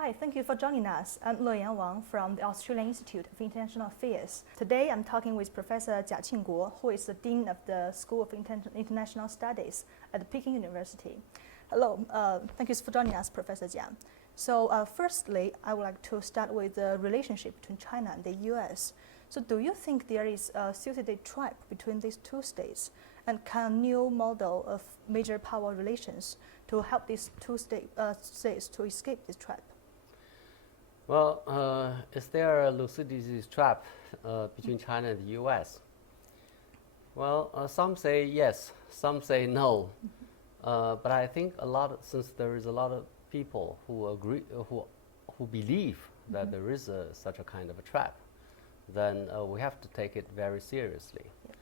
Hi, thank you for joining us. I'm Leyan Wang from the Australian Institute of International Affairs. Today I'm talking with Professor Jia Qingguo, who is the Dean of the School of International Studies at Peking University. Hello, thank you for joining us, Professor Jia. So firstly, I would like to start with the relationship between China and the US. So do you think there is a suicided trap between these two states? And can a new model of major power relations to help these two states to escape this trap? Well, is there a lucidity trap between China and the U.S.? Well, some say yes, some say no. But I think since there is a lot of people who agree, who believe that there is such a kind of a trap, then we have to take it very seriously. Yeah.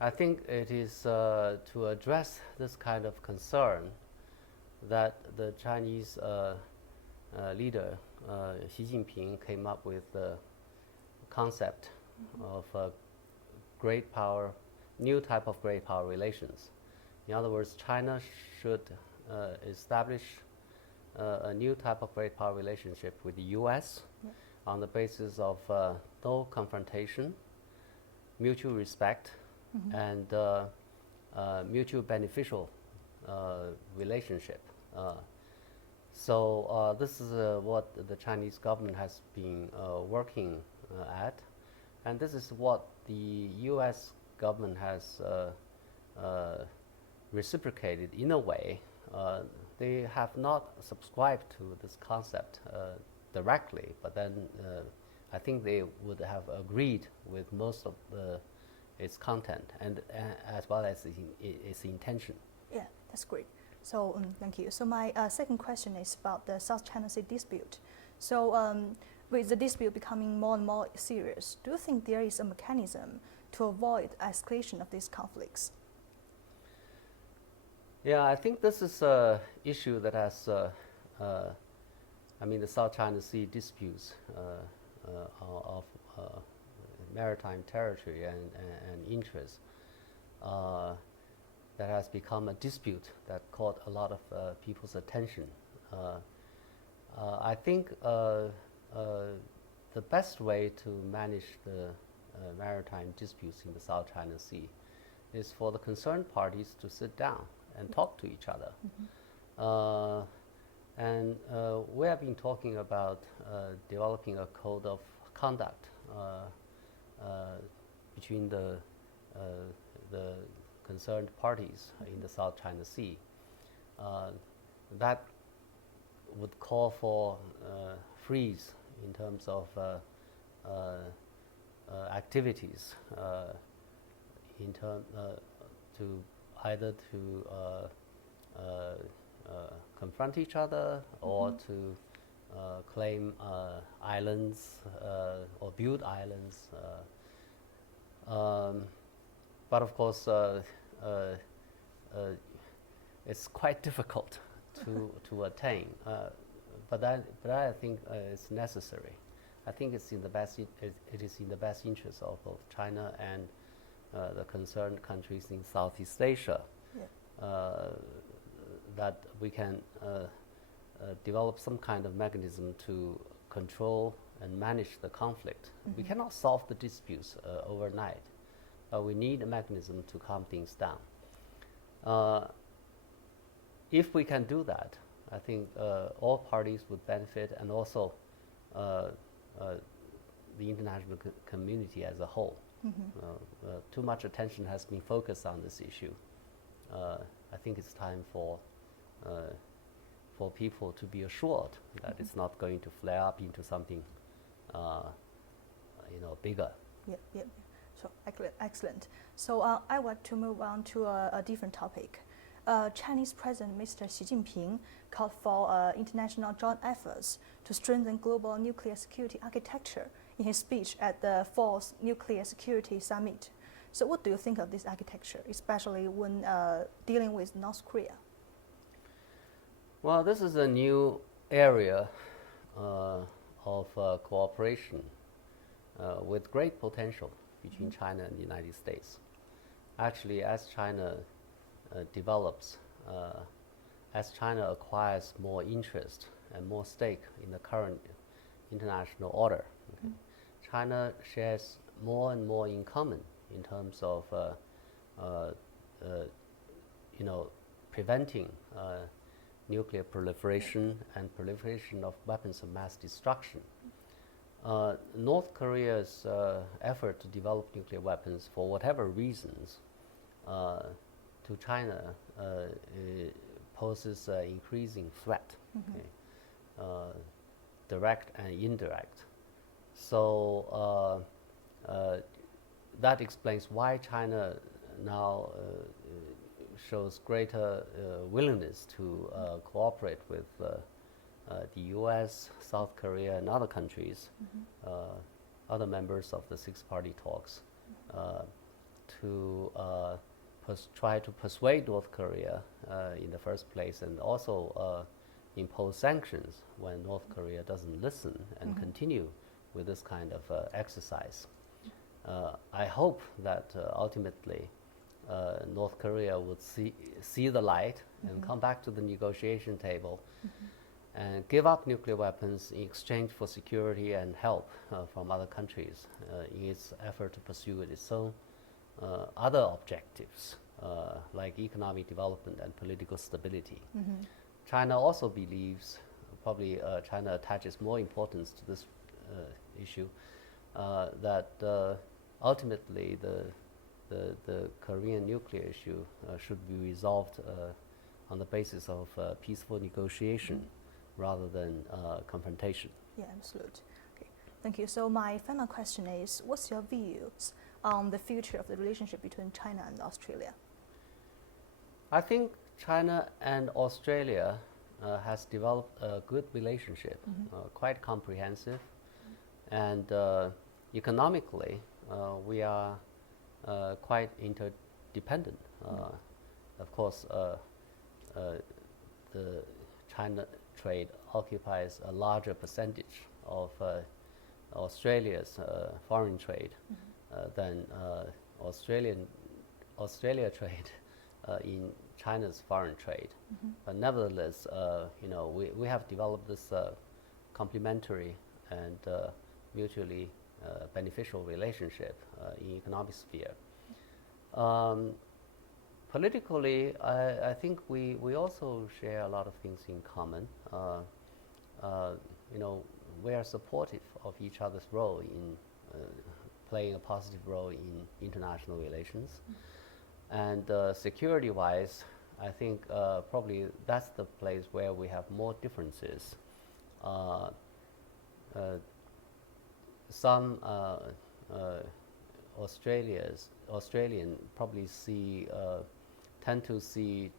I think it is to address this kind of concern that the Chinese leader Xi Jinping came up with the concept of great power, new type of great power relations. In other words, China should establish a new type of great power relationship with the U.S. on the basis of no confrontation, mutual respect, and mutual beneficial relationship. So this is what the Chinese government has been working at, and this is what the U.S. government has reciprocated in a way. They have not subscribed to this concept directly, but then I think they would have agreed with most of its content and as well as its intention. Yeah, that's great. So thank you. So my second question is about the South China Sea dispute. So with the dispute becoming more and more serious, do you think there is a mechanism to avoid escalation of these conflicts? Yeah, I think this is an issue that has, the South China Sea disputes of maritime territory and interest. That has become a dispute that caught a lot of people's attention. I think the best way to manage the maritime disputes in the South China Sea is for the concerned parties to sit down and talk to each other. And we have been talking about developing a code of conduct between the concerned parties in the South China Sea. That would call for freeze in terms of activities to either to confront each other or to claim islands or build islands. But of course, it's quite difficult to attain. But I think it's necessary. I think it's in the best. It is in the best interest of both China and the concerned countries in Southeast Asia that we can develop some kind of mechanism to control and manage the conflict. We cannot solve the disputes overnight. We need a mechanism to calm things down. If we can do that, I think all parties would benefit, and also the international community as a whole. Too much attention has been focused on this issue. I think it's time for people to be assured that it's not going to flare up into something, bigger. Yeah. So excellent. So I want to move on to a different topic. Chinese President Mr. Xi Jinping called for international joint efforts to strengthen global nuclear security architecture in his speech at the 4th Nuclear Security Summit. So what do you think of this architecture, especially when dealing with North Korea? Well, this is a new area of cooperation with great potential between China and the United States. Actually, as China develops, as China acquires more interest and more stake in the current international order. Okay. China shares more and more in common in terms of preventing nuclear proliferation and proliferation of weapons of mass destruction. North Korea's effort to develop nuclear weapons, for whatever reasons, to China poses an increasing threat, okay, direct and indirect. So that explains why China now shows greater willingness to cooperate with the US, South Korea, and other countries, other members of the six-party talks, to try to persuade North Korea in the first place, and also impose sanctions when North Korea doesn't listen and continue with this kind of exercise. I hope that ultimately North Korea would see the light and come back to the negotiation table and give up nuclear weapons in exchange for security and help from other countries in its effort to pursue its own other objectives, like economic development and political stability. China also believes, probably China attaches more importance to this issue, that ultimately the Korean nuclear issue should be resolved on the basis of peaceful negotiation rather than confrontation. Yeah, absolutely. Okay, thank you. So my final question is, what's your views on the future of the relationship between China and Australia? I think China and Australia has developed a good relationship, quite comprehensive, and economically we are quite interdependent. Of course, the China trade occupies a larger percentage of Australia's foreign trade than Australia trade in China's foreign trade. But nevertheless, we have developed this complementary and mutually beneficial relationship in economic sphere. Politically, I think we also share a lot of things in common. We are supportive of each other's role in playing a positive role in international relations. And security-wise, I think probably that's the place where we have more differences. Some Australian probably tend to see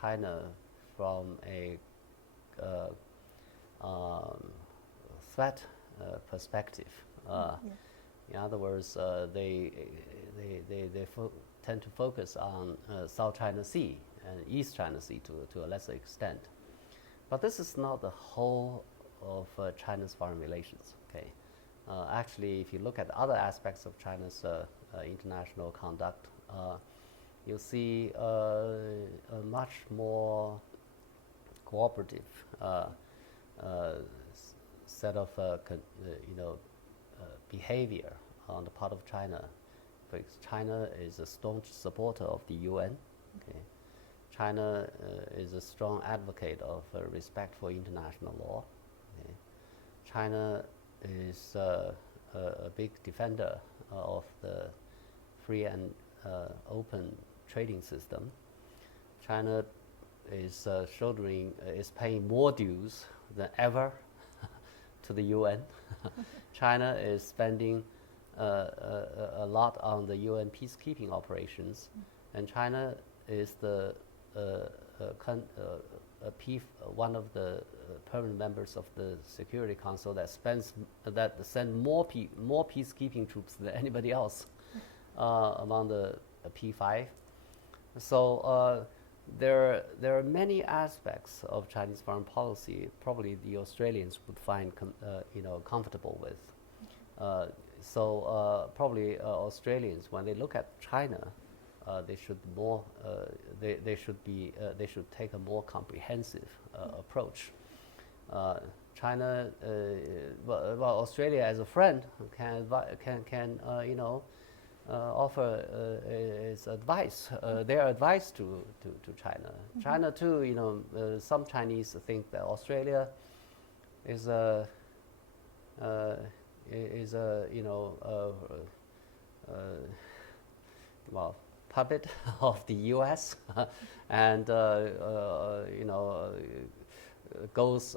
China from a threat perspective. In other words, they tend to focus on South China Sea and East China Sea to a lesser extent. But this is not the whole of China's foreign relations. Okay, actually, if you look at other aspects of China's international conduct, you'll see a much more cooperative set of behavior on the part of China. Because China is a staunch supporter of the UN. Okay. China is a strong advocate of respect for international law. Okay. China is a big defender of the free and open trading system. China is paying more dues than ever to the UN. China is spending a lot on the UN peacekeeping operations, and China is one of the permanent members of the Security Council that send more peacekeeping troops than anybody else among the P5. So there are many aspects of Chinese foreign policy probably the Australians would find comfortable with. So probably Australians, when they look at China, they should take a more comprehensive approach. China, well, Australia as a friend can offer its advice, their advice to China. China too, some Chinese think that Australia is a puppet of the U.S. and goes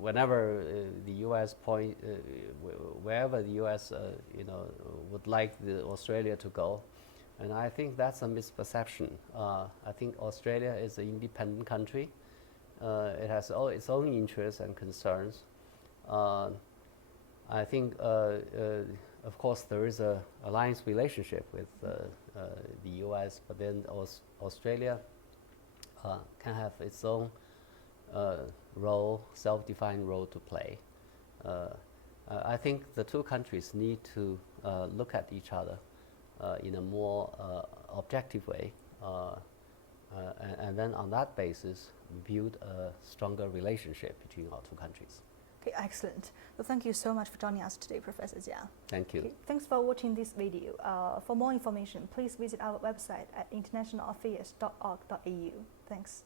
whenever the U.S. wherever the U.S. would like Australia to go, and I think that's a misperception. I think Australia is an independent country. It has its own interests and concerns. I think, of course, there is a alliance relationship with the U.S., but then Australia can have its own role, self-defined role to play. I think the two countries need to look at each other in a more objective way, and then on that basis build a stronger relationship between our two countries. Okay, excellent. Well, thank you so much for joining us today, Professor Jia. Thank you. Okay, thanks for watching this video. For more information, please visit our website at internationalaffairs.org.au. Thanks.